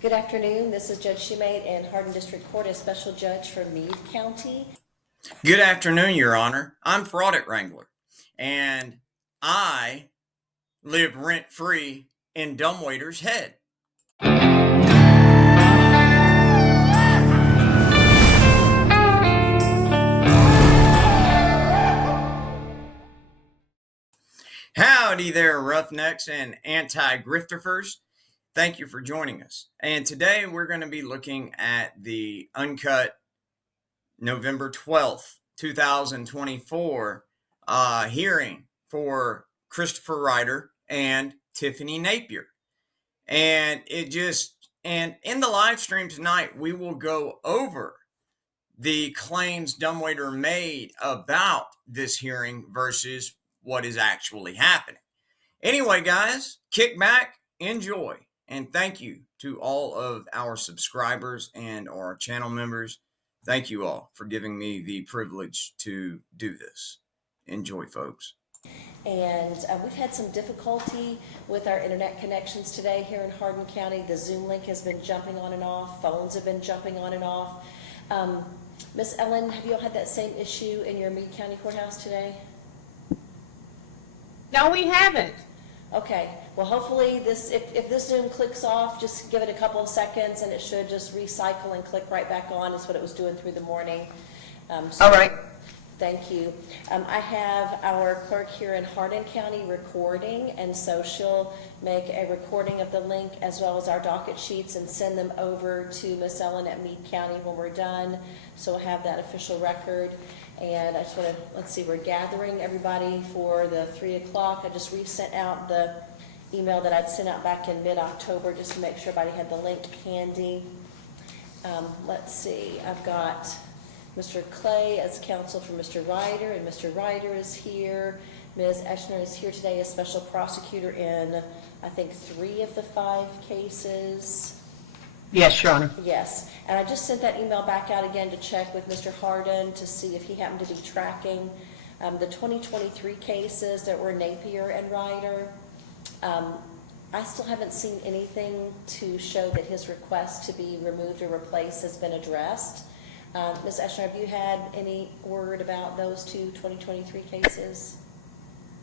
Good afternoon. This is Judge Shumate in Hardin District Court as Special Judge for Meade County. Good afternoon, Your Honor. I'm Fraud Wrangler, and I live rent-free in Dumbwaiter's head. Howdy there, roughnecks and anti-grifters. Thank you for joining us. And today we're going to be looking at the Uncut November 12th, 2024 hearing for Christopher Ryder and Tiffany Napier. And in the live stream tonight, we will go over the claims Dumbwaiter made about this hearing versus what is actually happening. Anyway, guys, kick back, enjoy, and thank you to all of our subscribers and our channel members. Thank you all for giving me the privilege to do this. Enjoy, folks. And we've had some difficulty with our internet connections today here in Hardin County. The Zoom link has been jumping on and off. Phones have been jumping on and off. Miss Ellen, have you all had that same issue in your Meade County Courthouse today? No, we haven't. Okay. Well, hopefully if this Zoom clicks off, just give it a couple of seconds and it should just recycle and click right back on. Is what it was doing through the morning. All right. Thank you. I have our clerk here in Hardin County recording, and so she'll make a recording of the link as well as our docket sheets and send them over to Miss Ellen at Meade County when we're done. So we'll have that official record. And I just want to, let's see, we're gathering everybody for the 3 o'clock. I just resent out the email that I'd sent out back in mid-October just to make sure everybody had the link handy. Let's see, I've got Mr. Clay as counsel for Mr. Ryder, and Mr. Ryder is here. Ms. Eschner is here today as special prosecutor in, I think, 3 of the 5 cases. Yes, Your Honor. Yes, and I just sent that email back out again to check with Mr. Hardin to see if he happened to be tracking the 2023 cases that were Napier and Ryder. I still haven't seen anything to show that his request to be removed or replaced has been addressed. Ms. Eschner, have you had any word about those 2 2023 cases?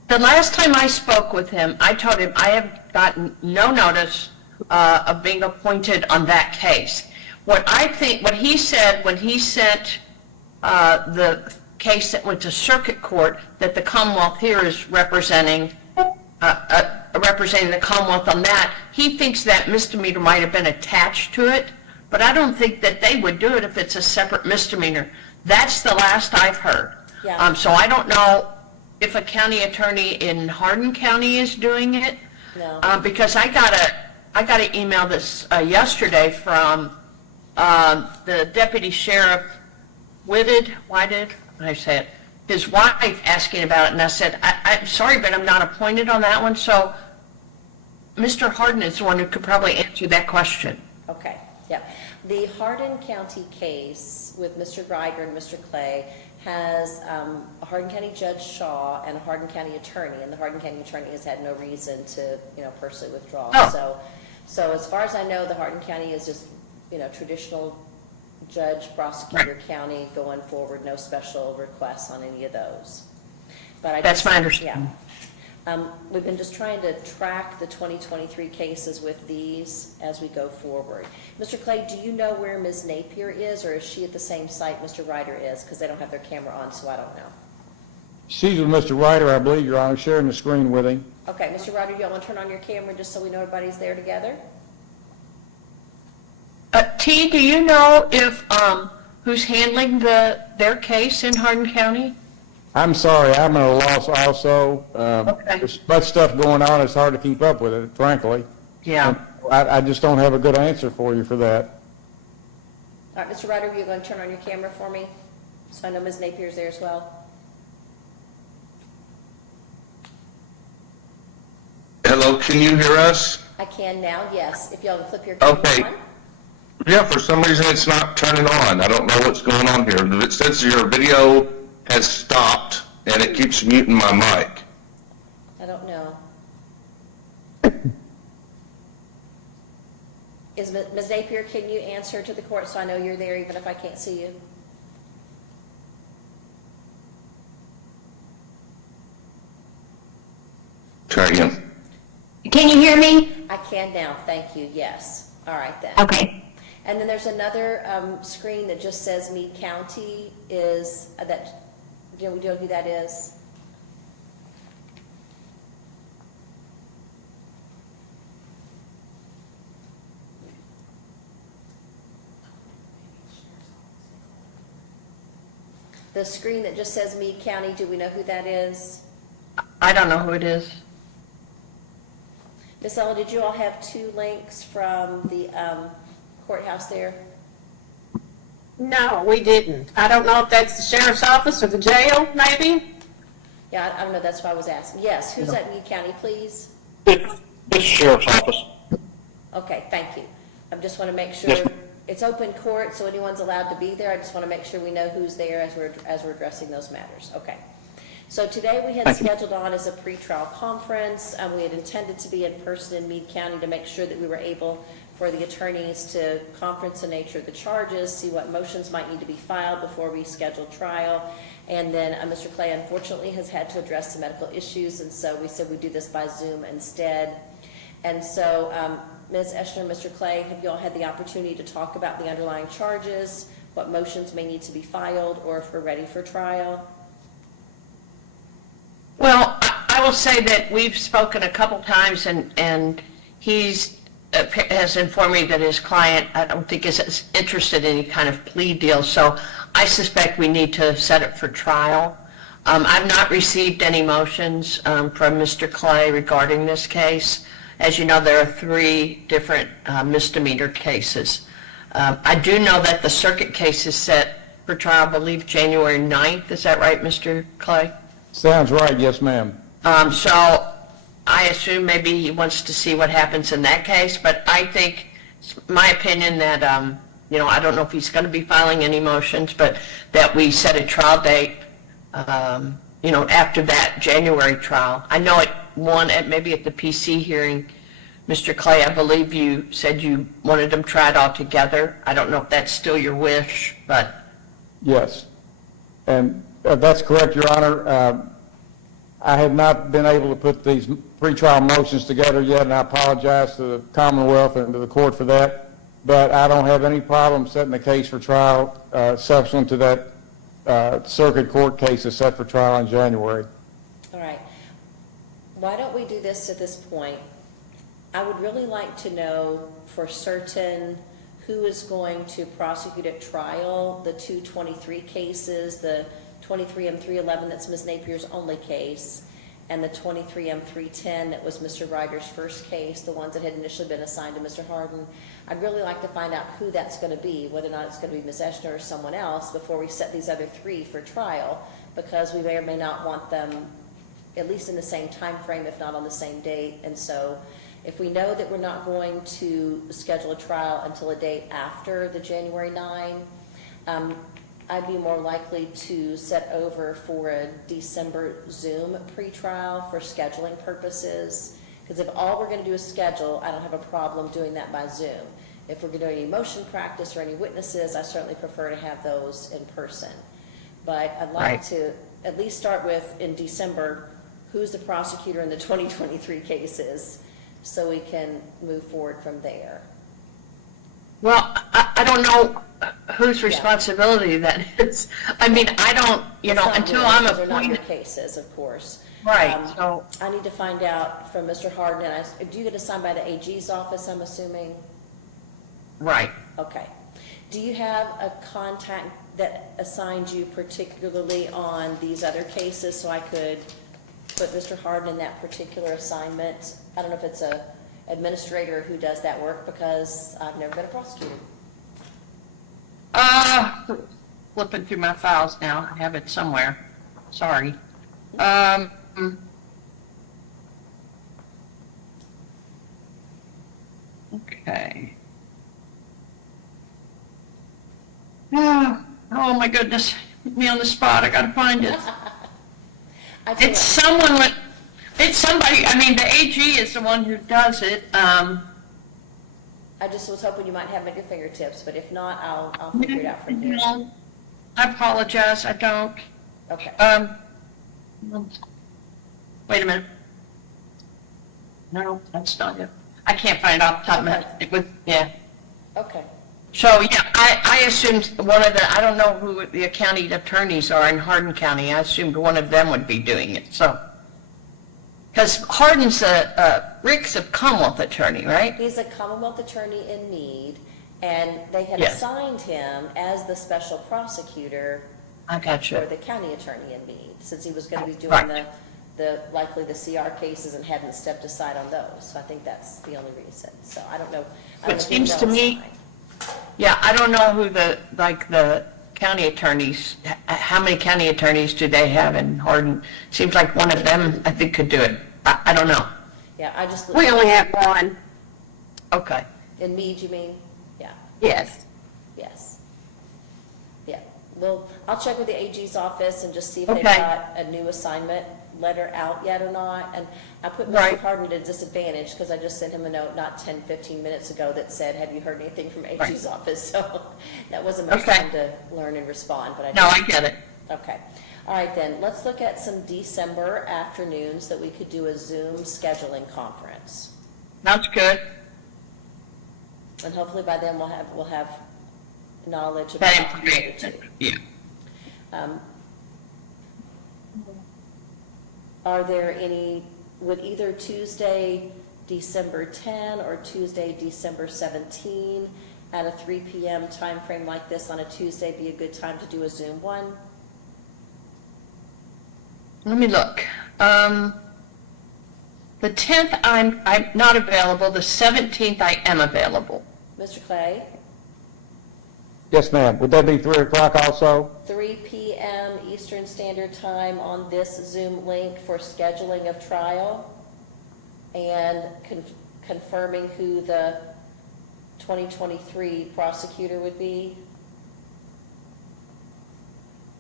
The last time I spoke with him, I told him I have gotten no notice of being appointed on that case. What he said when he sent the case that went to circuit court, that the Commonwealth here is representing the Commonwealth on that, he thinks that misdemeanor might have been attached to it, but I don't think that they would do it if it's a separate misdemeanor. That's the last I've heard. Yeah. So I don't know if a county attorney in Hardin County is doing it. No. Because I got an email this yesterday from the deputy sheriff Whitted, I say it, his wife asking about it, and I said, I'm sorry, but I'm not appointed on that one. So Mr. Hardin is the one who could probably answer that question. Okay, yeah. The Hardin County case with Mr. Ryder and Mr. Clay has a Hardin County Judge Shaw and a Hardin County attorney, and the Hardin County attorney has had no reason to, personally withdraw. Oh. So as far as I know, the Hardin County is just, traditional judge, prosecutor, Right. county going forward, no special requests on any of those. But That's my understanding. Yeah. We've been just trying to track the 2023 cases with these as we go forward. Mr. Clay, do you know where Ms. Napier is, or is she at the same site Mr. Ryder is? Because they don't have their camera on, so I don't know. She's with Mr. Ryder, I believe, Your Honor, sharing the screen with him. Okay, Mr. Ryder, do you want to turn on your camera just so we know everybody's there together? T, do you know if who's handling their case in Hardin County? I'm sorry, I'm at a loss also. Okay. There's much stuff going on, it's hard to keep up with it, frankly. Yeah. And I just don't have a good answer for you for that. All right, Mr. Ryder, are you going to turn on your camera for me? So I know Ms. Napier's there as well. Hello, can you hear us? I can now, yes. If y'all flip your camera Okay. on. Yeah, for some reason it's not turning on. I don't know what's going on here. It says your video has stopped and it keeps muting my mic. I don't know. Ms. Napier, can you answer to the court so I know you're there even if I can't see you? Try again. Can you hear me? I can now, thank you, yes. All right then. Okay. And then there's another screen that just says Meade County is, do you know who that is? The screen that just says Meade County, do we know who that is? I don't know who it is. Miss Ella, did you all have two links from the courthouse there? No, we didn't. I don't know if that's the sheriff's office or the jail, maybe? Yeah, I don't know, that's why I was asking. Yes, who's at Meade County, please? It's sheriff's office. Okay, thank you. I just want to make sure, Yes, ma'am. it's open court, so anyone's allowed to be there. I just want to make sure we know who's there as we're addressing those matters. Okay. So today we had Thank you. scheduled on as a pretrial conference. We had intended to be in person in Meade County to make sure that we were able for the attorneys to conference the nature of the charges, see what motions might need to be filed before we schedule trial. And then Mr. Clay unfortunately has had to address some medical issues, and so we said we'd do this by Zoom instead. And so Ms. Eschner, Mr. Clay, have you all had the opportunity to talk about the underlying charges, what motions may need to be filed, or if we're ready for trial? Well, I will say that we've spoken a couple times, and he's has informed me that his client, I don't think is interested in any kind of plea deal, so I suspect we need to set it for trial. I've not received any motions from Mr. Clay regarding this case. As you know, there are 3 different misdemeanor cases. I do know that the circuit case is set for trial, I believe, January 9th. Is that right, Mr. Clay? Sounds right, yes, ma'am. So I assume maybe he wants to see what happens in that case, but I think, it's my opinion that, I don't know if he's going to be filing any motions, but that we set a trial date, after that January trial. I know maybe at the PC hearing, Mr. Clay, I believe you said you wanted them tried all together. I don't know if that's still your wish, but. Yes. And that's correct, Your Honor. I have not been able to put these pretrial motions together yet, and I apologize to the Commonwealth and to the court for that. But I don't have any problem setting the case for trial subsequent to that circuit court case is set for trial in January. All right. Why don't we do this at this point? I would really like to know for certain who is going to prosecute at trial the 223 cases, the 23M311 that's Ms. Napier's only case, and the 23M310 that was Mr. Ryder's first case, the ones that had initially been assigned to Mr. Harden. I'd really like to find out who that's going to be, whether or not it's going to be Ms. Eschner or someone else before we set these other 3 for trial, because we may or may not want them at least in the same time frame, if not on the same date. And so if we know that we're not going to schedule a trial until a date after the January 9, I'd be more likely to set over for a December Zoom pretrial for scheduling purposes. Because if all we're going to do is schedule, I don't have a problem doing that by Zoom. If we're going to do any motion practice or any witnesses, I certainly prefer to have those in person. But I'd like to at least start with, in December, who's the prosecutor in the 2023 cases, so we can move forward from there. Well, I don't know whose responsibility that is. I mean, I don't, It's not until yours, I'm because they're not your appointed. cases, of course. Right, so, I need to find out from Mr. Harden, and do you get assigned by the AG's office, I'm assuming? right. Okay. Do you have a contact that assigned you particularly on these other cases, so I could put Mr. Harden in that particular assignment? I don't know if it's a administrator who does that work, because I've never been a prosecutor. Flipping through my files now. I have it somewhere. Sorry. Okay. Oh my goodness. Put me on the spot. I gotta find it. I tell you It's what, someone with, it's somebody, I mean, the AG is the one who does it. I just was hoping you might have them at your fingertips, but if not, I'll figure it out from here. No, I apologize, I don't. Okay. Wait a minute. No, that's not it. I can't find it off the top of my head. It was, yeah. Okay. So, yeah, I assumed one of the, I don't know who the county attorneys are in Hardin County. I assumed one of them would be doing it, so. Because Hardin's Rick's a Commonwealth attorney, right? He's a Commonwealth attorney in Meade, and they had Yes. assigned him as the special prosecutor I got for you. the county attorney in Meade, since he was going to be doing Right. likely the CR cases and hadn't stepped aside on those. So I think that's the only reason. So I don't know. I don't It know seems who to else me- signed. Yeah, I don't know who the county attorneys, how many county attorneys do they have in Hardin? Seems like one of them, I think, could do it. I don't know. Yeah, I just, We only have one. Okay. in Meade, you mean? Yeah, Yes. yes. Yeah, well, I'll check with the AG's office and just see if they've Okay. got a new assignment letter out yet or not. And I put Mr. Right. Hardin at a disadvantage because I just sent him a note not 10, 15 minutes ago that said, have you heard anything from AG's office? So that wasn't much Okay. time to learn and respond, but I No, did. I get it. Okay. All right, then, let's look at some December afternoons that we could do a Zoom scheduling conference. That's good. And hopefully by then we'll have knowledge That about the other information. two. Yeah. Are there any, would either Tuesday, December 10 or Tuesday, December 17 at a 3 p.m. time frame like this on a Tuesday be a good time to do a Zoom one? Let me look. The 10th, I'm not available. The 17th, I am available. Mr. Clay, Yes, ma'am. Would that be 3 o'clock also? 3 p.m. Eastern Standard Time on this Zoom link for scheduling of trial and confirming who the 2023 prosecutor would be?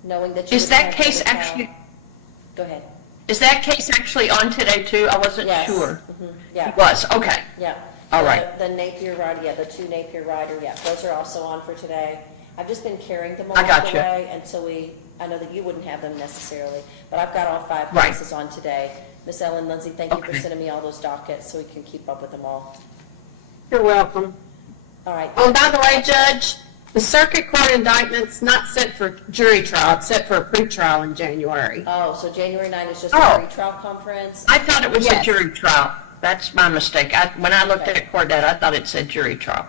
Knowing that you Is would that have case the trial. actually, Go ahead. is that case actually on today too? I wasn't Yes. sure. Mhm. Yeah. It was, okay. Yeah. All right. The Napier rider, yeah, the 2 Napier rider, yeah, those are also on for today. I've just been carrying them I along got the you. way until I know that you wouldn't have them necessarily, but I've got all 5 Right. cases on today. Miss Ellen Lindsay, thank you for Okay. sending me all those dockets so we can keep up with them all. You're welcome. All right. Oh, by the way, Judge, the circuit court indictment's not set for jury trial, it's set for a pretrial in January. Oh, so January 9 is just a Oh. pre-trial conference? I thought it was a Yes. jury trial. That's my mistake. When I looked at Cordette, I thought it said jury trial.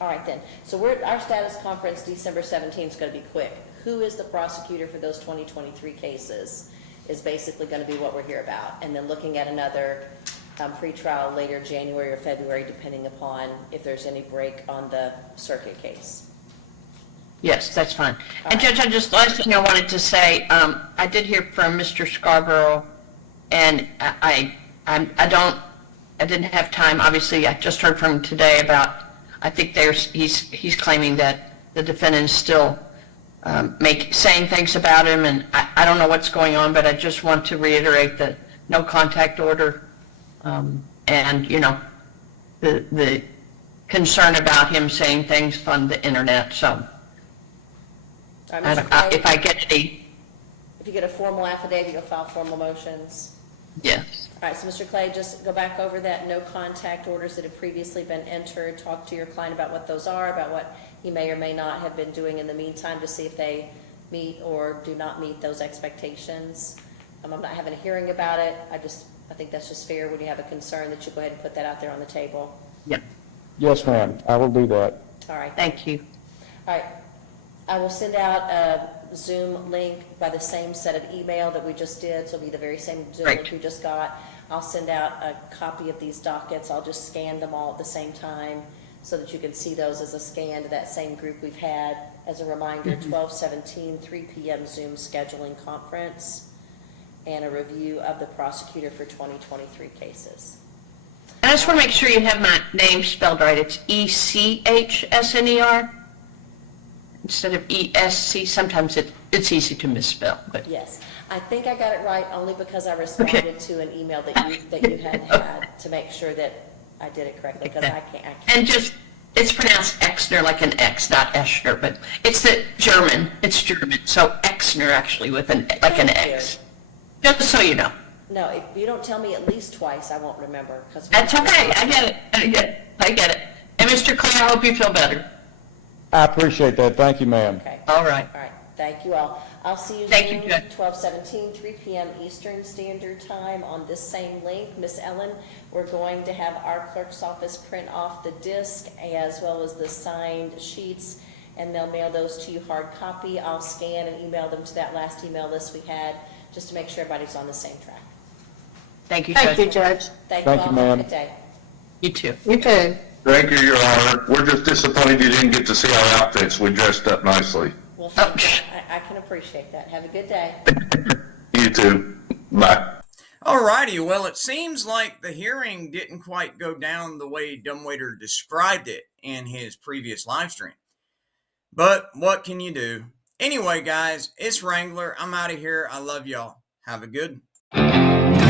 All right, then. So our status conference, December 17th, is going to be quick. Who is the prosecutor for those 2023 cases is basically going to be what we're here about. And then looking at another pretrial later January or February, depending upon if there's any break on the circuit case. Yes, that's fine. And All right. Judge, last thing I wanted to say, I did hear from Mr. Scarborough, and I didn't have time, obviously, I just heard from him today about, I think he's claiming that the defendant is still saying things about him, and I don't know what's going on, but I just want to reiterate that no contact order, and, the concern about him saying things on the internet, so All right, Mr. Clay, if I get any, if you get a formal affidavit, you'll file formal motions. yes. All right, so Mr. Clay, just go back over that no contact orders that have previously been entered. Talk to your client about what those are, about what he may or may not have been doing in the meantime to see if they meet or do not meet those expectations. I'm not having a hearing about it. I think that's just fair when you have a concern that you go ahead and put that out there on the table. Yep, Yes, ma'am. I will do that. All right. thank you. All right. I will send out a Zoom link by the same set of email that we just did, so it'll be the very same Zoom Right. link we just got. I'll send out a copy of these dockets. I'll just scan them all at the same time so that you can see those as a scan to that same group we've had. As a reminder, 12/17, 3 p.m. Zoom scheduling conference and a review of the prosecutor for 2023 cases. I just want to make sure you have my name spelled right. It's ECHSNER instead of ESC. Sometimes it's easy to misspell, but Yes, I think I got it right only because I responded to an email that you had had to make sure that I did it correctly, because I can't. And just, it's pronounced Exner, like an X, not Eschner, but it's the German, it's German, so Exner actually with an, like an Thank you. X. Just so you know. No, if you don't tell me at least twice, I won't remember. That's okay, I get it. And Mr. Clay, I hope you feel better. I appreciate that. Thank you, ma'am. Okay. All right. All right, thank you all. I'll see you Thank you, June Judge. 12/17, 3 p.m. Eastern Standard Time on this same link. Miss Ellen, we're going to have our clerk's office print off the disc as well as the signed sheets, and they'll mail those to you hard copy. I'll scan and email them to that last email list we had, just to make sure everybody's on the same track. Thank you, Thank you, Judge. Judge. Thank Thank you all. you, Have a ma'am. good day. You too. You too. Thank you, Your Honor. We're just disappointed you didn't get to see our outfits. We dressed up nicely. Well, thank you. I can appreciate that. Have a good day. You too. Bye. All righty. Well, it seems like the hearing didn't quite go down the way Dumbwaiter described it in his previous live stream. But what can you do? Anyway, guys, it's Wrangler. I'm out of here. I love y'all. Have a good one.